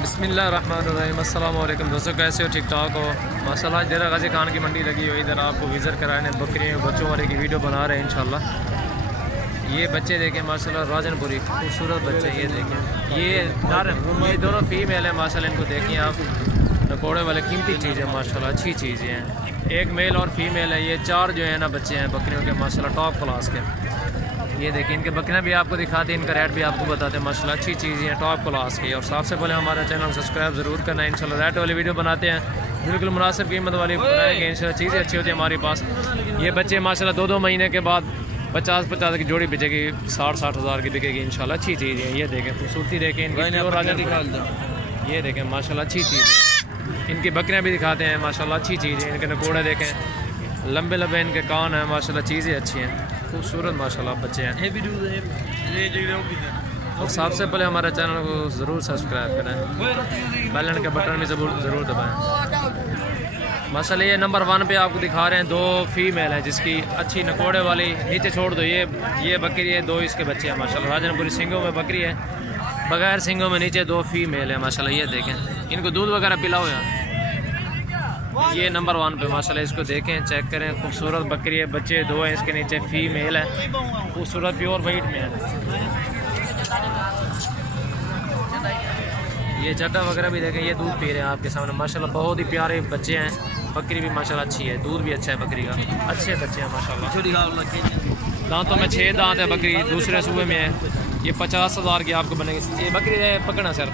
बिस्मिल्लाहिर्रहमानिर्रहीम। अस्सलाम वालेकुम दोस्तों, कैसे हो? ठीक ठाक हो? माशाल्लाह डेरा गाजी खान की मंडी लगी हुई, इधर आपको विज़िट कराने बकरियों बच्चों वाले की वीडियो बना रहे हैं इंशाल्लाह। ये बच्चे देखें माशाल्लाह, राजनपुरी खूबसूरत बच्चे। ये देखें, ये दोनों फीमेल है माशाल्लाह। इनको देखें आप, नकोड़े वाले कीमती चीज़ है माशाल्लाह, अच्छी चीज़ें हैं। एक मेल और फीमेल है। ये चार जो है ना बच्चे हैं बकरियों के माशाल्लाह, टॉप क्लास के। ये देखिए, इनके बकरियाँ भी आपको दिखाते हैं, इनका रेट भी आपको बताते हैं माशाल्लाह, अच्छी चीज़ें हैं, टॉप क्लास की। और सबसे पहले हमारा चैनल सब्सक्राइब ज़रूर करना है इंशाल्लाह। रेट वाली वीडियो बनाते हैं, बिल्कुल मुनासिब कीमत वाली बनाएंगे इंशाल्लाह। चीज़ें अच्छी होती है हमारे पास। ये बच्चे माशाल्लाह 2-2 महीने के बाद 50-50 की जोड़ी बिकेगी, 60-60 हज़ार की बिकेगी इंशाल्लाह। अच्छी चीज़ है। ये देखें, खूबसूरती देखें इनकी। ये देखें माशाल्लाह, अच्छी चीज़ है। इनकी बकरियाँ भी दिखाते हैं माशाल्लाह, अच्छी चीज़ है। इनके नकोड़े देखें, लंबे लंबे इनके कान हैं माशाल्लाह, चीज़ें अच्छी हैं, खूबसूरत माशाल्लाह बच्चे हैं। और सबसे पहले हमारे चैनल को ज़रूर सब्सक्राइब करें, बेल आइकन के बटन भी ज़रूर दबाएं माशाल्लाह। ये नंबर 1 पे आपको दिखा रहे हैं, 2 फीमेल हैं जिसकी अच्छी नकोड़े वाली। नीचे छोड़ दो, ये बकरी है, 2 इसके बच्चे हैं माशाल्लाह। राजनपुरी सिंगों में बकरी है, बगैर सिंगों में। नीचे 2 फीमेल है माशाल्लाह। ये देखें, इनको दूध वगैरह पिलाओ यार। ये नंबर 1 पे माशाल्लाह, इसको देखें, चेक करें, खूबसूरत बकरी है। बच्चे 2 हैं इसके, नीचे फीमेल है, खूबसूरत प्योर वाइट में है। ये चड्डा वगैरह भी देखें, ये दूध पी रहे हैं आपके सामने माशाल्लाह, बहुत ही प्यारे बच्चे हैं। बकरी भी माशाल्लाह अच्छी है, दूध भी अच्छा है बकरी का, अच्छे बच्चे हैं माशाल्लाह। दांतों में 6 दांत है बकरी, दूसरे सूबे में है। ये 50 हज़ार की आपको बनेगी। ये बकरी है पकड़ना सर,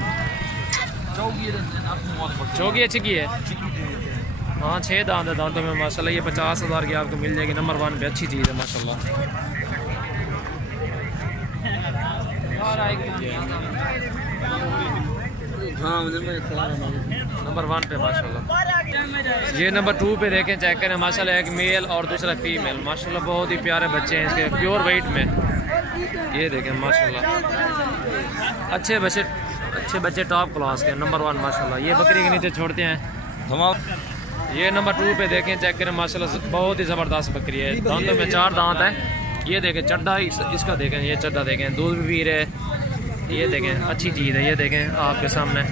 चौकी अच्छी की है। हाँ, 6 दांत है दांतों में माशाल्लाह। ये 50 हज़ार की आपको मिल जाएगी, नंबर 1 पे, अच्छी चीज़ है माशाल्लाह। नंबर 1 पे माशाल्लाह। ये नंबर 2 पे देखें, चेक करें माशाल्लाह, एक मेल और दूसरा फीमेल माशाल्लाह, बहुत ही प्यारे बच्चे हैं इसके, प्योर वाइट में। ये देखें माशाल्लाह, अच्छे बच्चे टॉप क्लास के, नंबर 1 माशाल्लाह। ये बकरी के नीचे छोड़ते हैं। ये नंबर 2 पे देखें, चेक करें माशाल्लाह, बहुत ही ज़बरदस्त बकरी है। दांतों में 4 दांत है। ये देखें चड्डा, इसका देखें, ये चड्डा देखें, दूध भी पी रहे। ये देखें, अच्छी चीज़ है। ये देखें आपके सामने,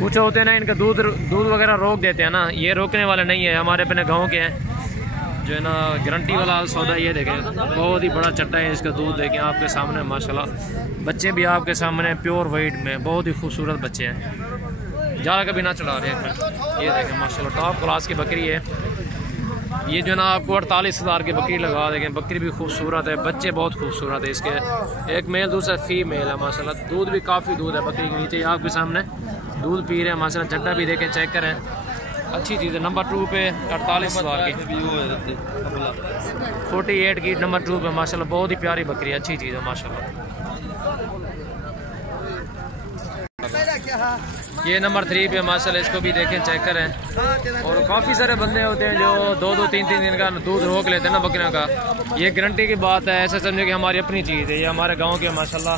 कुछ होते हैं ना इनका दूध वगैरह रोक देते हैं ना, ये रोकने वाले नहीं है, हमारे अपने गाँव के हैं जो है ना, गारंटी वाला सौदा। ये देखें, बहुत ही बड़ा चट्टा है इसका, दूध देखें आपके सामने माशाल्लाह। बच्चे भी आपके सामने प्योर वाइट में, बहुत ही खूबसूरत बच्चे हैं, ज़्यादा कभी ना चढ़ा रहे हैं। ये देखें माशाल्लाह, टॉप क्लास की बकरी है। ये जो है ना आपको 48 हज़ार की बकरी लगा देंगे। बकरी भी खूबसूरत है, बच्चे बहुत खूबसूरत है इसके, एक मेल दूसरा फीमेल है माशाल्लाह। दूध भी काफ़ी दूध है बकरी के नीचे, आपके सामने दूध पी रहे हैं माशाल्लाह। चड्डा भी देखें, चेक करें, अच्छी चीज़ है। नंबर 2 पे 48 हज़ार की, 48 की नंबर 2 पे माशाल्लाह, बहुत ही प्यारी बकरी है, अच्छी चीज़ है माशाल्लाह। ये नंबर 3 पे माशाल्लाह, इसको भी देखें, चेक करें। और काफ़ी सारे बंदे होते हैं जो 2-2, 3-3 दिन का दूध रोक लेते हैं ना बकरियों का। ये गारंटी की बात है, ऐसा समझे कि हमारी अपनी चीज़ है। ये हमारे गांव के माशाल्लाह,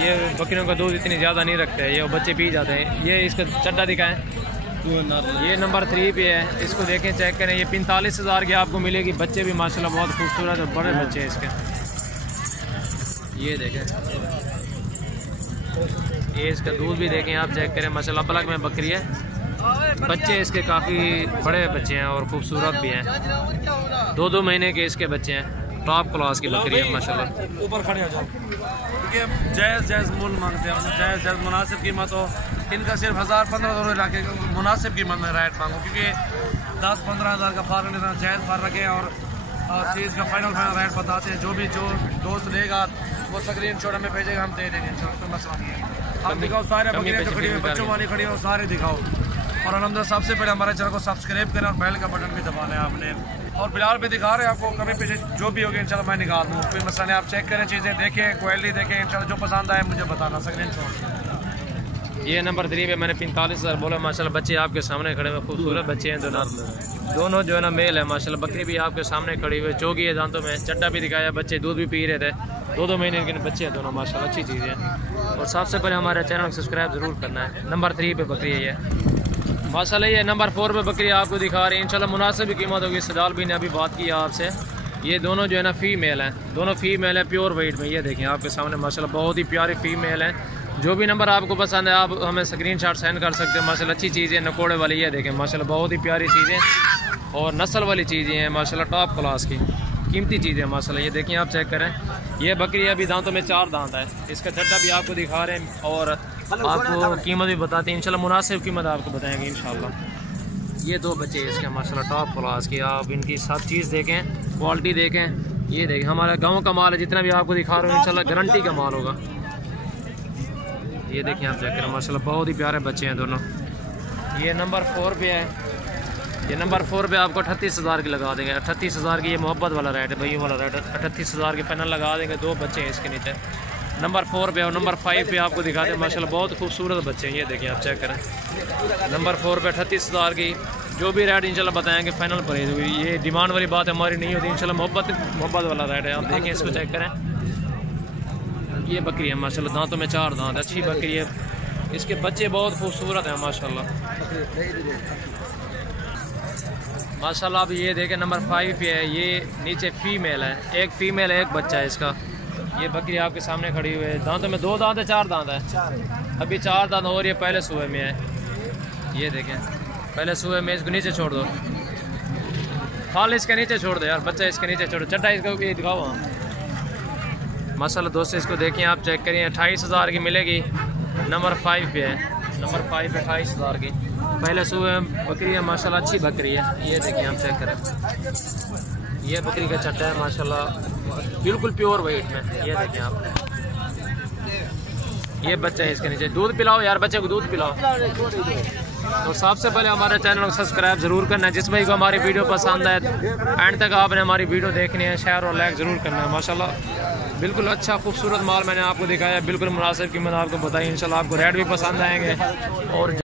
ये बकरियों का दूध इतनी ज़्यादा नहीं रखते हैं, ये बच्चे पी जाते हैं। ये इसका चड्डा दिखाएं, ये नंबर 3 पे है, इसको देखें, चेक करें। ये 45 हज़ार की आपको मिलेगी। बच्चे भी माशाल्लाह बहुत खूबसूरत और बड़े बच्चे हैं इसके। ये देखें, ये इसका दूध भी देखें आप, चेक करें माशाल्लाह। पलक में बकरी है, बच्चे इसके काफ़ी बड़े बच्चे हैं और खूबसूरत भी हैं। 2-2 महीने के इसके बच्चे हैं, टॉप क्लास की बकरी है माशाल्लाह। ऊपर खड़े हो जाओ, क्योंकि जायज़ मूल्य मांगते हैं, जायज़ मुनासिब कीमत हो। इनका सिर्फ 1000-1500 लाके मुनासिब कीमत में रेट मांगो, क्योंकि 10-15 हज़ार का फ़र्क नहीं था, जायज़ फ़र्क रखें और चीज़ का फाइनल रेट बताते हैं। जो दोस्त लेगा वो स्क्रीन शॉट हमें भेजेगा, हम दे देंगे, कोई मसला नहीं है। आप दिखाओ सारे बकरियाँ जो खड़ी हुई, बच्चों वाली खड़ी हो, सारे दिखाओ। और अलहमदुलिल्लाह सबसे पहले हमारे चैनल को सब्सक्राइब करें और बेल का बटन भी दबाना है आपने। और फिलहाल भी दिखा रहे हैं आपको, कभी पीछे जो भी होगी इंशाल्लाह मैं निकाल दूँ, कोई मसला नहीं। आप चेक करें, चीज़ें देखें, क्वालिटी देखें, इंशाल्लाह जो पसंद आए मुझे बताना, स्क्रीन शॉट। ये नंबर 3 पे मैंने 45 हज़ार बोला माशाल्लाह। बच्चे आपके सामने खड़े हुए, खूबसूरत बच्चे हैं दोनों जो है ना मेल है माशाल्लाह। बकरी भी आपके सामने खड़ी हुई, चौकी है दांतों में, चड्डा भी दिखाया, बच्चे दूध भी पी रहे थे। 2-2 महीने के बच्चे हैं दोनों माशाल्लाह, अच्छी चीज़ है। और सबसे पहले हमारे चैनल को सब्सक्राइब ज़रूर करना है। नंबर 3 पे बकरी है ये माशाल्लाह। ये नंबर 4 पे बकरी आपको दिखा रही है, इंशाल्लाह मुनासिब कीमत होगी। सजाल भी ने अभी बात की आपसे, ये दोनों जो है ना फीमेल हैं, दोनों फीमेल हैं प्योर वाइट में। ये देखें आपके सामने माशाल्लाह बहुत ही प्यारी फीमेल हैं, जो भी नंबर आपको पसंद है आप हमें स्क्रीनशॉट सेंड कर सकते हैं। माशाल्लाह अच्छी चीज़ें नकोड़े वाली ये देखें माशाल्लाह बहुत ही प्यारी चीज़ें और नस्ल वाली चीज़ें हैं माशाल्लाह टॉप क्लास की कीमती चीज़ें माशाल्लाह। ये देखिए आप चेक करें, ये बकरी अभी दांतों में 4 दांत है। इसका चड्डा भी आपको दिखा रहे हैं और आपको कीमत भी बताते हैं इंशाल्लाह, मुनासिब कीमत आपको बताएंगे इंशाल्लाह। ये 2 बच्चे इसके माशाल्लाह टॉप क्लास के, आप इनकी सब चीज़ देखें, क्वालिटी देखें। ये देखें हमारा गाँव का माल है, जितना भी आपको दिखा रहे हो इंशाल्लाह गारंटी का माल होगा। ये देखिए आप चेक करें माशाल्लाह बहुत ही प्यारे बच्चे हैं दोनों। ये नंबर 4 पे है, ये नंबर 4 पे आपको 38,000 की लगा देंगे। 38,000 की ये मोहब्बत वाला रेट है, भैया वाला रेट है। 38,000 के फाइनल लगा देंगे। 2 बच्चे हैं इसके नीचे नंबर 4 पे। और नंबर 5 पे आपको दिखाते हैं माशाल्लाह बहुत खूबसूरत बच्चे हैं। ये देखिए आप चेक करें नंबर 4 पे 38,000 की जो भी रेट इंशाल्लाह बताएंगे फाइनल प्राइस हुई। ये डिमांड वाली बात हमारी नहीं होती इंशाल्लाह, मोहब्बत वाला रेट है। आप देखें इसको चेक करें, ये बकरी है माशाल्लाह दांतों में 4 दांत, अच्छी बकरी है। इसके बच्चे बहुत खूबसूरत हैं माशाल्लाह माशाल्लाह। अब ये देखें नंबर 5 पे है, ये नीचे फीमेल है, एक फीमेल है, एक बच्चा है इसका। ये बकरी आपके सामने खड़ी हुई है, दांतों में 2 दांत है 4 दांत है, अभी 4 दांत और ये पहले सूए में है। ये देखें पहले सूए में, इसको नीचे छोड़ दो, फाल इसके नीचे छोड़ दो यार, बच्चा इसके नीचे छोड़ो, चड्डा इसको दिखाओ माशाल्लाह। दोस्तों इसको देखें आप चेक करिए, 28,000 की मिलेगी। नंबर 5 पे है, नंबर 5 पे 28,000 की पहले सुबह बकरी है माशाल्लाह, अच्छी बकरी है। ये देखिए आप चेक करें, ये बकरी का चट्टा है माशाल्लाह बिल्कुल प्योर वेट में। ये देखिए आप, ये बच्चा है इसके नीचे। दूध पिलाओ यार, बच्चे को दूध पिलाओ। तो सबसे पहले हमारे चैनल को सब्सक्राइब जरूर करना है। जिस भाई को हमारी वीडियो पसंद है एंड तक आपने हमारी वीडियो देखनी है, शेयर और लाइक ज़रूर करना है। माशाल्लाह बिल्कुल अच्छा खूबसूरत माल मैंने आपको दिखाया, बिल्कुल मुनासिब कीमत आपको बताई। इंशाल्लाह आपको रेट भी पसंद आएंगे और